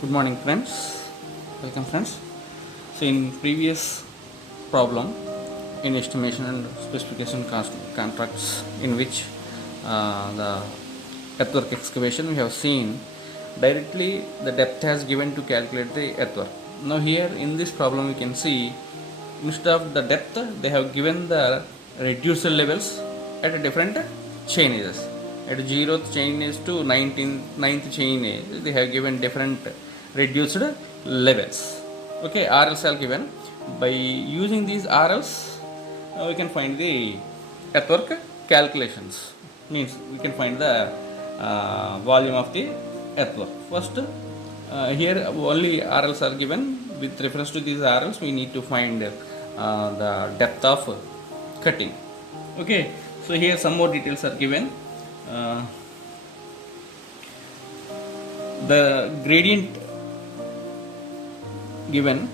Good morning, friends. Welcome, friends. So, in previous problem in estimation and specification contracts, in which the earthwork excavation, we have seen directly the depth has given to calculate the earthwork. Now, here in this problem, we can see instead of the depth, they have given the reduced levels at a different chain edges. At 0th chain is to 9th chain is, they have given different reduced levels. Okay, RLs are given. By using these RLs, we can find the earthwork calculations. Means we can find the volume of the earthwork. First, here only RLs are given. With reference to these RLs, we need to find the depth of cutting. Okay, so here some more details are given. The gradient given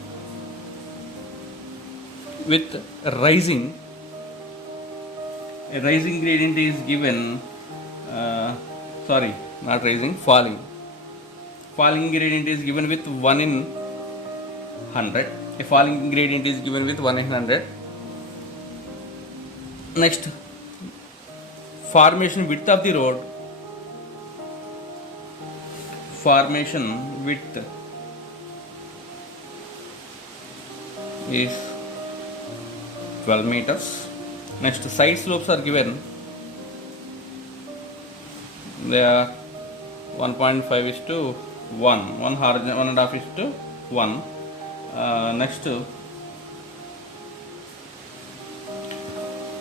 with rising, a rising gradient is given, sorry, not rising, falling. Falling gradient is given with 1 in 100. A falling gradient is given with 1 in 100. Next, formation width of the road. Formation width is 12 meters. Next, side slopes are given. They are 1.5 is to 1, 1.5 is to 1. Next,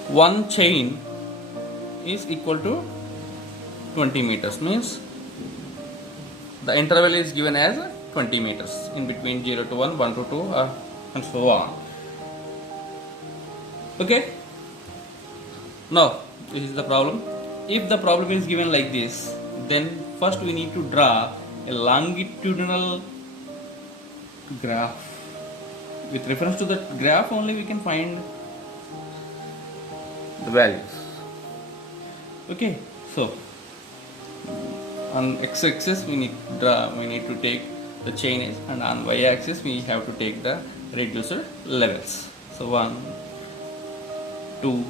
one chain is equal to 20 meters, means the interval is given as 20 meters in between 0 to 1, 1 to 2, and so on. Okay, now this is the problem. If the problem is given like this, then first we need to draw a longitudinal graph. With reference to the graph only we can find the values. Okay, so on x-axis we need to take the chain edge, and on y-axis we have to take the reduced levels. So 1, 2,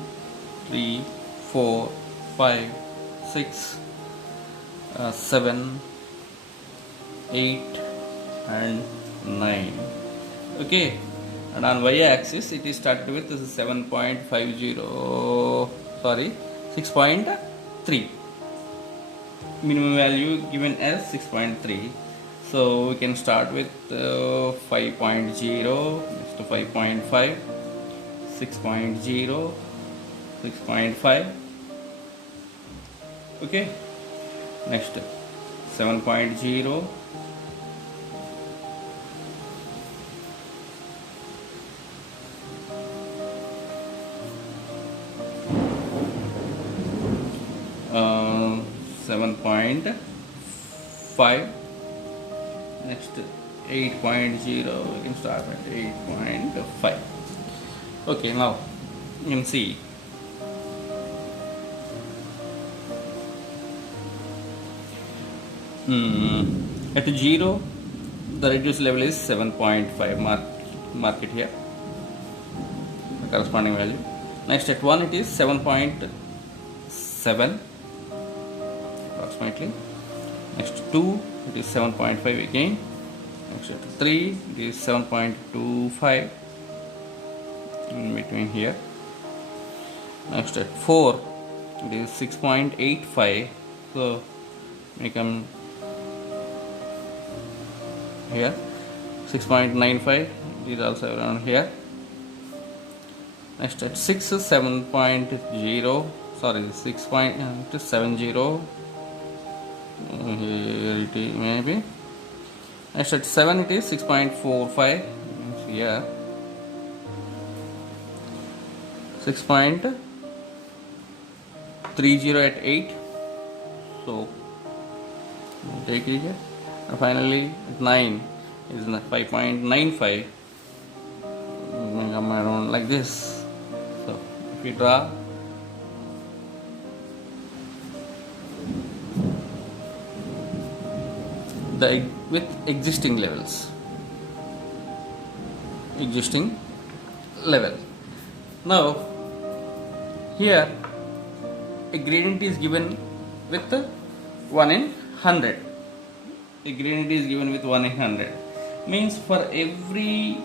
3, 4, 5, 6, 7, 8 and 9. Okay, and on y-axis it is started with 7.50, sorry, 6.3. Minimum value given as 6.3. So we can start with 5.0, next to 5.5, 6.0, 6.5. Okay, next 7.0, 7.5, next 8.0, we can start at 8.5. Okay, now you can see at 0 the reduced level is 7.5, mark it here, the corresponding value. Next at 1 it is 7.7 approximately. Next 2 it is 7.5 again. Next at 3 it is 7.25 in between here. Next at 4 it is 6.85, so we come here. 6.95 is also around here. Next at 6 is 7.0, sorry, 6.70, here it is maybe. Next at 7 it is 6.45 here. 6.30 at 8, so take it here. And finally at 9 is 5.95, come around like this. So if we draw with existing level. Now here a gradient is given with 1 in 100. A gradient is given with 1 in 100 means for every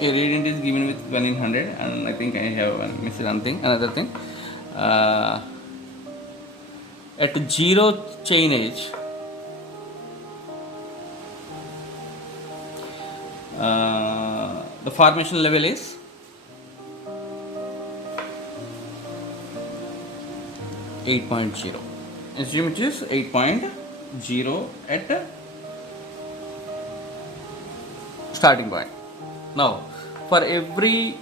a gradient is given with 1 in 100, and I think I have missed another thing. At zero chain age, the formation level is 8.0. Assume it is 8.0 at starting point. Now for every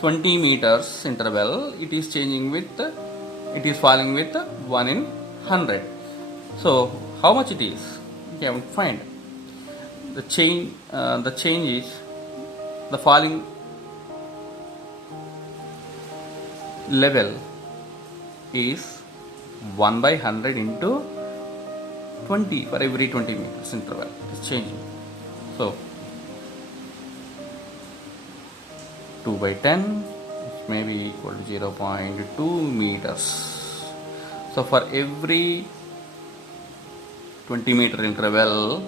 20 meters interval, it is falling with 1 in 100. So how much it is? Okay, I will find the change is the falling level is 1 by 100 into 20 for every 20 meters interval. It is changing. So 2 by 10 may be equal to 0.2 meters. So for every 20 meter interval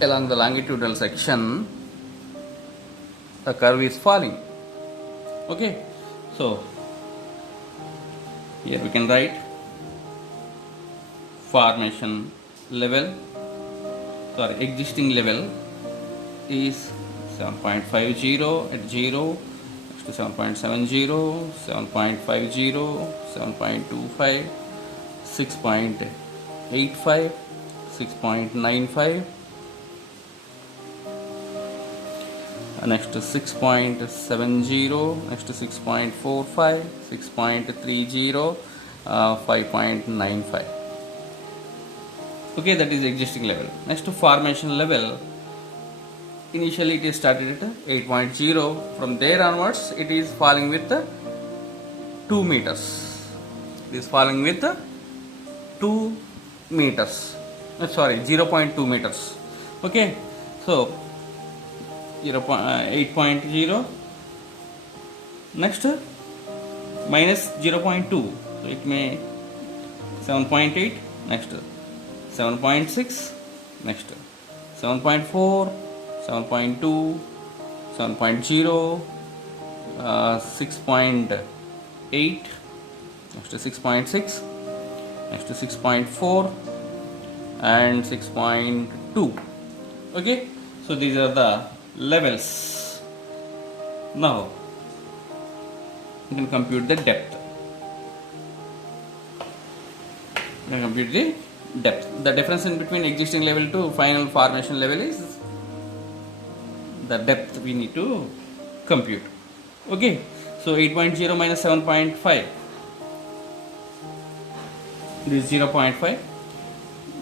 along the longitudinal section, the curve is falling. Okay, so here we can write formation level, existing level is 7.50 at 0, next to 7.70, 7.50, 7.25, 6.85, 6.95, next to 6.70, next to 6.45, 6.30, 5.95. Okay, that is existing level. Next to formation level, initially it is started at 8.0. From there onwards, it is falling with 2 meters. It is falling with 2 meters. 0.2 meters. Okay, so 8.0. Next minus 0.2. So it may 7.8. Next 7.6. Next 7.4. 7.2, 7.0, 6.8, next to 6.6, next to 6.4 and 6.2. Okay, so these are the levels. Now you can compute the depth. The difference in between existing level to final formation level is the depth we need to compute. Okay, so 8.0 minus 7.5, this is 0.5.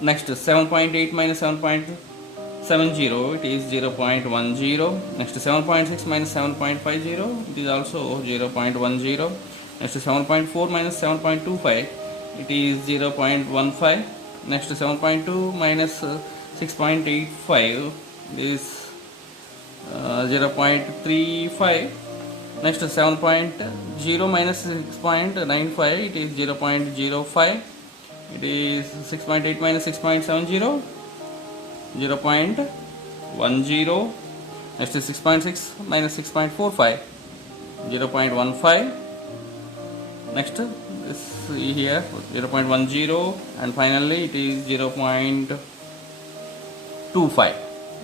Next 7.8 minus 7.70, it is 0.10. Next 7.6 minus 7.50, it is also 0.10. Next 7.4 minus 7.25, it is 0.15. Next 7.2 minus 6.85 is 0.35. Next 7.0 minus 6.95, it is 0.05. It is 6.8 minus 6.70, 0.10. Next is 6.6 minus 6.45, 0.15. Next this here 0.10, and finally it is 0.25.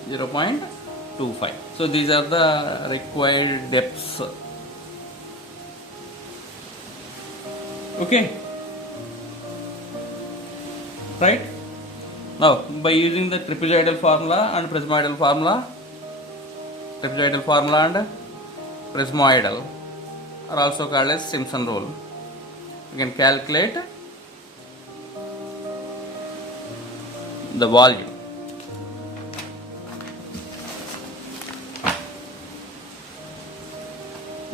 0.25. So these are the required depths. Okay, right? Now by using the trapezoidal formula and prismoidal formula, and prismoidal are also called as Simpson rule. You can calculate the volume.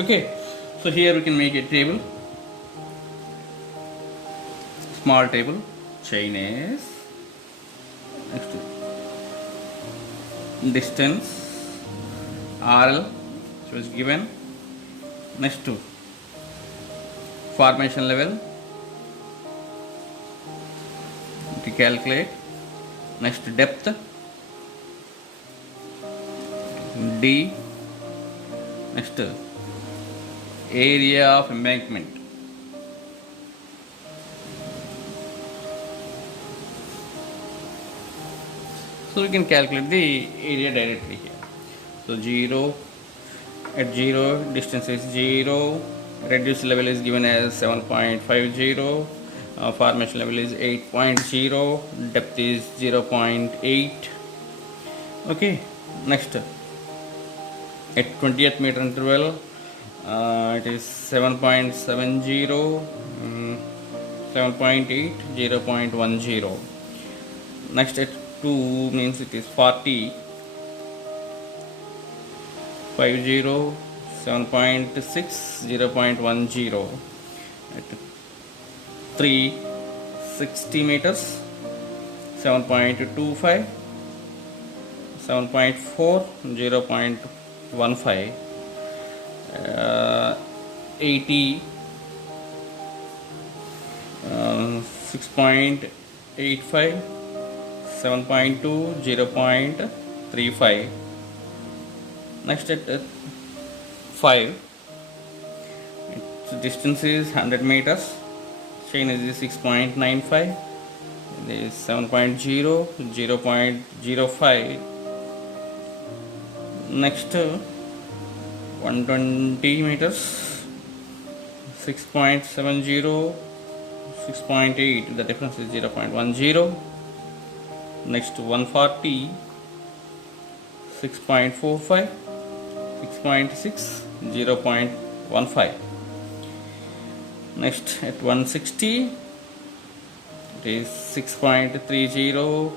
Okay, so here we can make a table, small table. Chain is next distance RL, so is given. Next to formation level to calculate. Next depth D. Next area of embankment. So we can calculate the area directly here. So 0 at 0, distance is 0, reduced level is given as 7.50, formation level is 8.0, depth is 0.8. Okay, next at 20th meter interval, it is 7.70, 7.8, 0.10. Next at 2 means it is 40, 50, 7.6, 0.10. At 3, 60 meters, 7.25, 7.4, 0.15, 80, 6.85, 7.2, 0.35. Next at 5, its distance is 100 meters, chain is 6.95, there is 7.0, 0.05. Next 120 meters, 6.70, 6.8, the difference is 0.10. Next 140, 6.45, 6.6, 0.15. Next at 160, it is 6.30,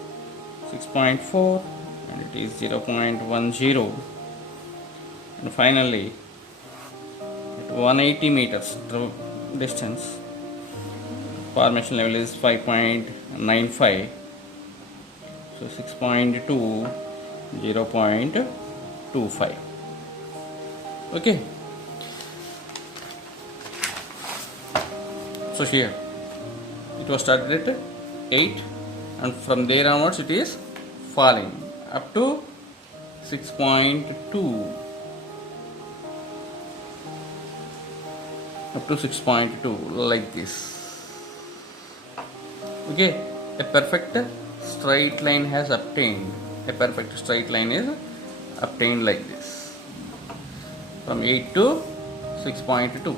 6.4, and it is 0.10. And finally at 180 meters distance, formation level is 5.95, so 6.2, 0.25. Okay, so here it was started at 8, and from there onwards it is falling up to 6.2, up to 6.2, like this. Okay, a perfect straight line has obtained. A perfect straight line is obtained like this, from 8 to 6.2.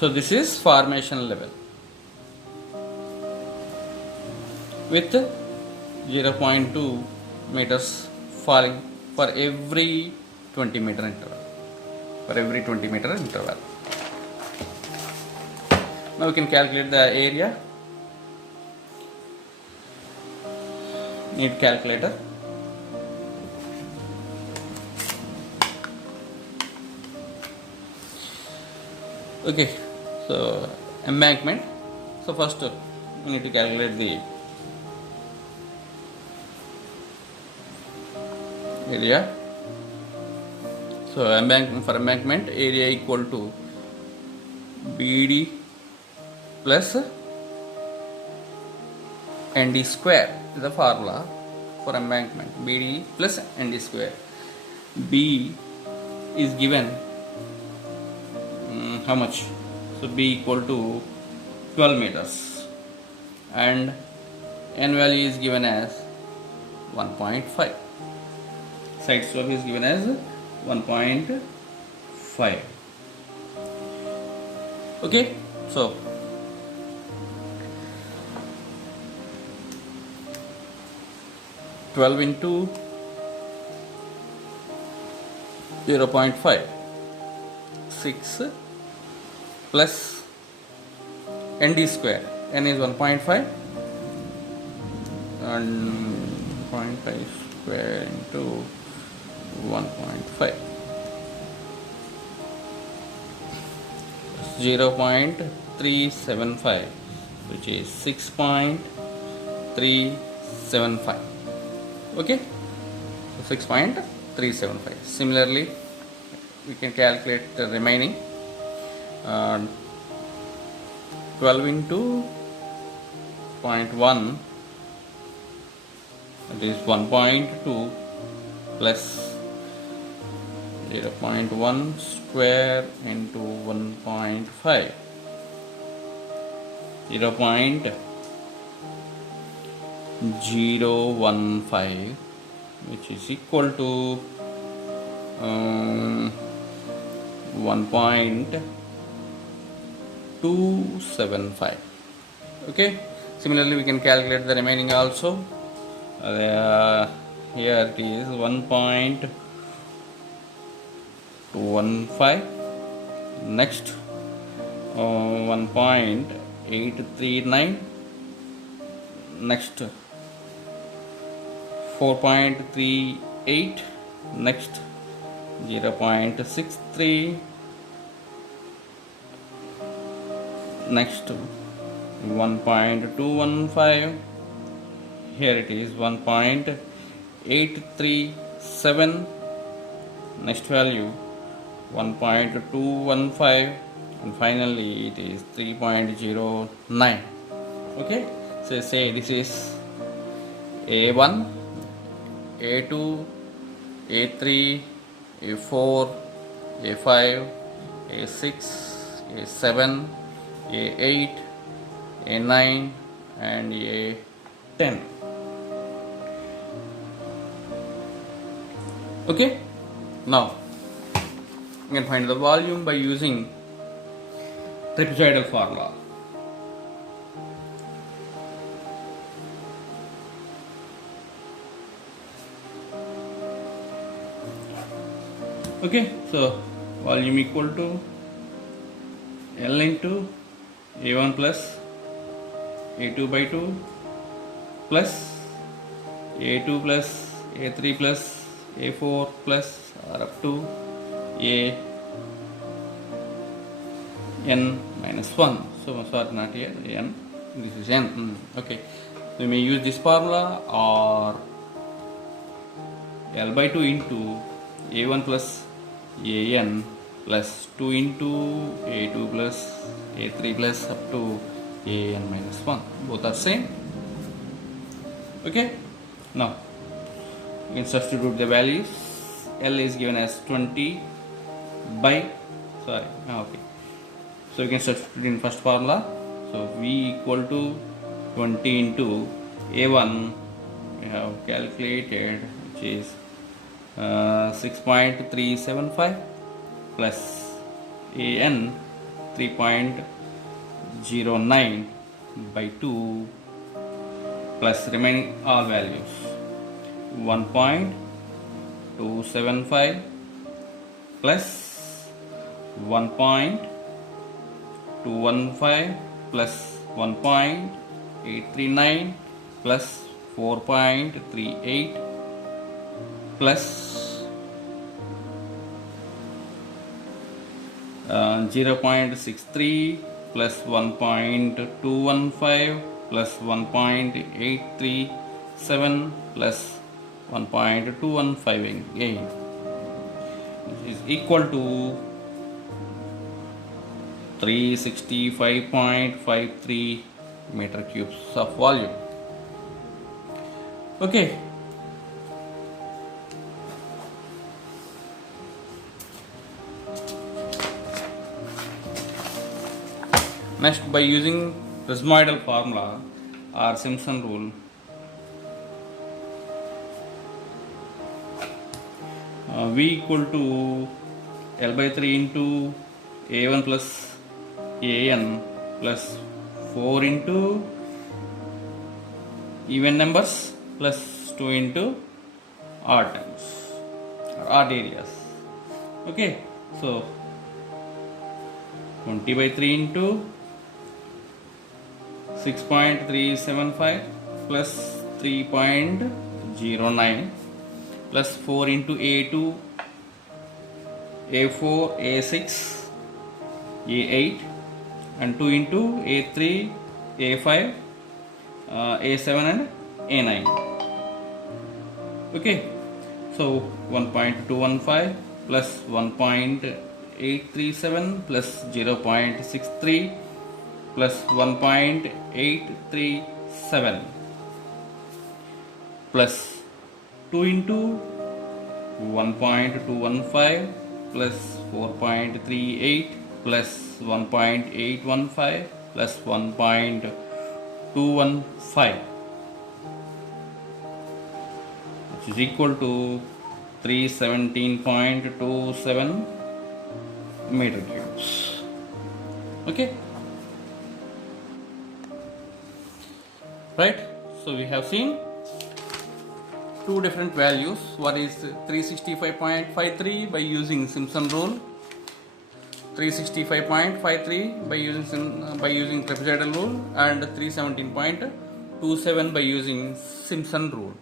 So this is formation level with 0.2 meters falling for every 20 meter interval. For every 20 meter interval. Now we can calculate the area. Need calculator. Okay, so embankment. So first we need to calculate the area. So for embankment, area equal to BD plus ND square is the formula for embankment. BD plus ND square. B is given how much? So B equal to 12 meters and N value is given as 1.5. Side slope is given as 1.5. Okay, so (12 into 0.5) 6 plus ND square. N is 1.5 and 0.5 square into 1.5. 0.375, which is 6.375. Okay, so 6.375. Similarly, we can calculate the remaining. 12 into 0.1, that is 1.2 plus 0.1 square into 1.5, 0.015, which is equal to 1.275. Okay, similarly we can calculate the remaining also. Here it is 1.215, next 1.839, next 4.38, next 0.63, next 1.215, here it is 1.837, next value 1.215, and finally it is 3.09. okay, so say this is A1, A2, A3, A4, A5, A6, A7, A8, A9 and A10. Okay, now you can find the volume by using trapezoidal formula. Okay, so volume equal to L into A1 plus A2 by 2 plus A2 plus A3 plus A4 plus or up to A n minus 1. So sorry, not here, n, this is n. Okay, we may use this formula or L by 2 into A1 plus an plus 2 into A2 plus A3 plus up to an minus 1. Both are same. Okay, now you can substitute the values. L is given as 20 by, sorry, okay. So you can substitute in first formula. So V equal to 20 into A1 we have calculated, which is 6.375 plus an 3.09 by 2 plus remaining all values 1.275 plus 1.215 plus 1.839 plus 4.38 plus 0.63 plus 1.215 plus 1.837 plus 1.215 again, which is equal to 365.53 meter cubes of volume. Okay, next, by using Prismoidal formula or Simpson rule, V equal to L by 3 into A1 plus an plus 4 into even numbers plus 2 into odd times or odd areas. Okay, so 20 by 3 into 6.375 plus 3.09 plus 4 into A2, A4, A6, A8, and 2 into A3, A5, A7 and A9. Okay, so 1.215 plus 1.837 plus 0.63 plus 1.837 plus 2 into 1.215 plus 4.38 plus 1.815 plus 1.215, which is equal to 317.27 meter cubes. Okay, right? So we have seen two different values. One is 365.53 by using Simpson rule, 365.53 by using trapezoidal rule, and 317.27 by using Simpson rule.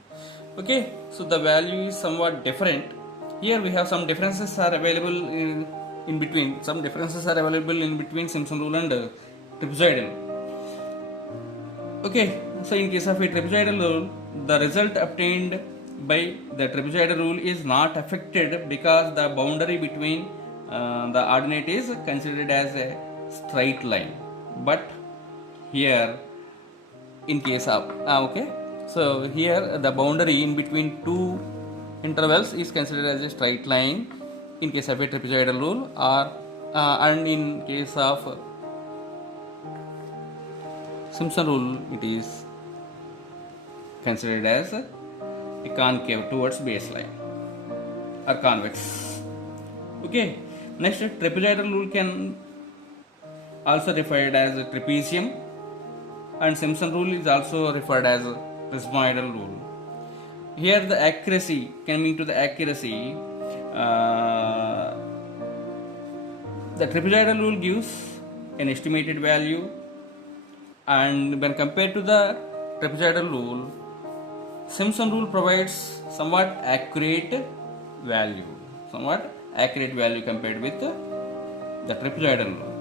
Okay, so the value is somewhat different. Here we have some differences are available in between. Some differences are available in between Simpson rule and trapezoidal. Okay, so in case of a trapezoidal rule, the result obtained by the trapezoidal rule is not affected because the boundary between the ordinate is considered as a straight line. But here, in case of okay, so here the boundary in between two intervals is considered as a straight line in case of a trapezoidal rule, or and in case of Simpson rule it is considered as a concave towards baseline or convex. Okay, next trapezoidal rule can also referred as a trapezium, and Simpson rule is also referred as a prismoidal rule. Here the accuracy, coming to the accuracy, the trapezoidal rule gives an estimated value, and when compared to the trapezoidal rule, Simpson rule provides somewhat accurate value compared with the trapezoidal rule.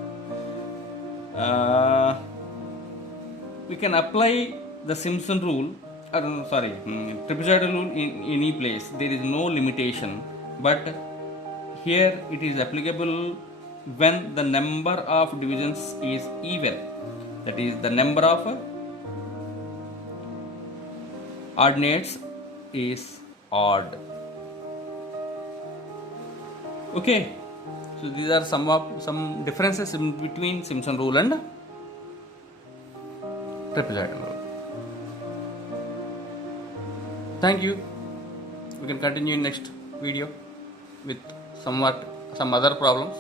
We can apply the Simpson rule, trapezoidal rule in any place. There is no limitation, but here it is applicable when the number of divisions is even, that is the number of ordinates is odd. Okay, so these are some differences in between Simpson rule and trapezoidal rule. Thank you. We can continue in next video with some other problems.